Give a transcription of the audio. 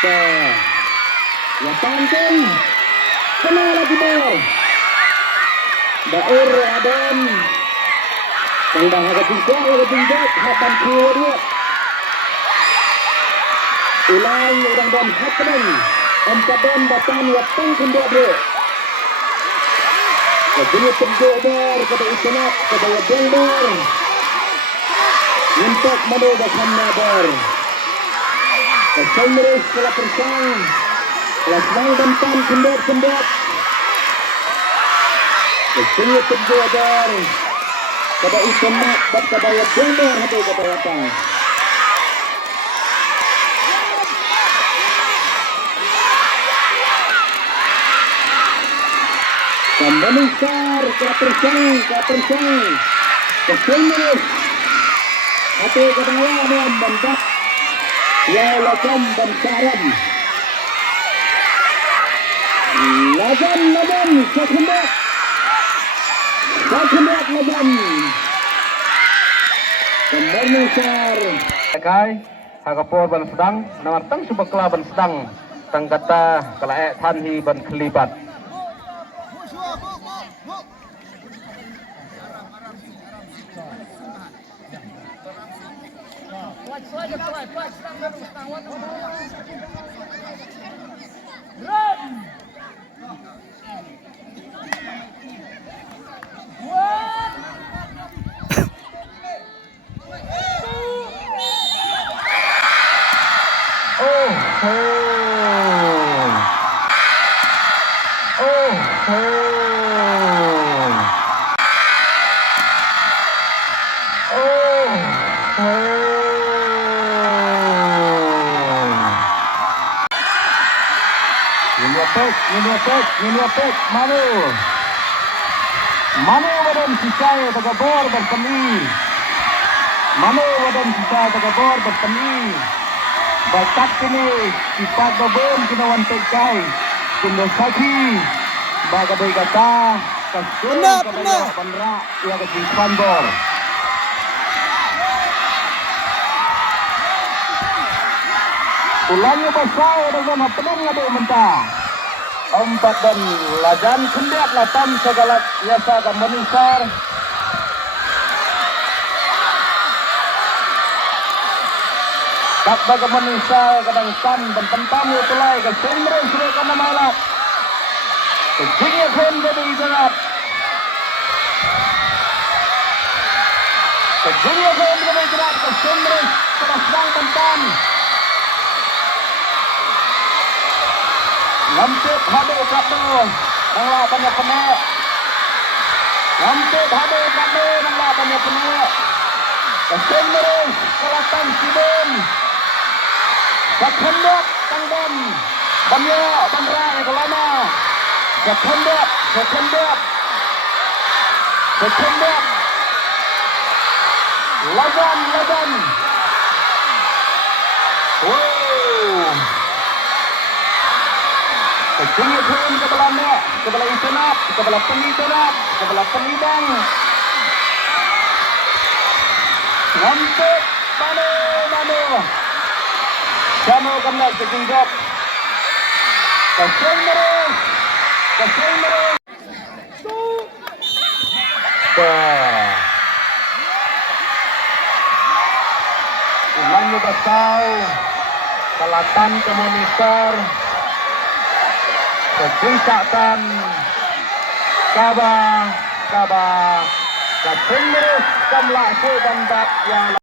Ya tangking. Kena lagi bol. Daur Adam. Tendang agak tingkat. Hatan kedua. Ulang orang dan happening. Empat dan batang watang kedua bro. Kedua tembok bor. Kedua ikanat. Kedua bor. Untuk menubahkan bor. Kesemris setelah persang. Kelas nang dan tan kendor. Kedua tembok bor. Kedua ikanat. Kedua bor. Kedua batang. Menumpar ke persang. Kesemris. Hati kedua dan bandak. Ya lakukan dan saran. Lagan. Sekendak lagan. Menumpar. Kai, Hagapur ban sedang, nomor tang subakla ban sedang, tang kata kalaek thanhi ban kelibat. Nyuapet, Manu badan sisai tagabor bertani. Batak ini sifat babon kinawan tegay. Kundo saji bagabai kata kasun kadaya panra ia kejimpan bor. Ulangnya basau dengan penuh ngadu mentah. Empat dan lajan kendiat latam segala biasa akan menisar. Tak baga menisar kadang tan dan pentam utulai ke sumber sudah kena malak. Kejingnya pun jadi jerat. Ke sumber setelah sedang pentam. Ngampit hadu kado nangla banyak penek. Kesemberis kelatan sidin. Kekendak tangdan. Banyak bandrai kelama. Kekendak. Lagan. Wow. Kejingnya pun kebelah isenap, kebelah penidang. Ngampit, mano. Jano kena kejinggap. Kesemberis. Ulangnya basau, kelatan ke monitor. Kejisakan Kaba Kesemberis kamlah sebandak yang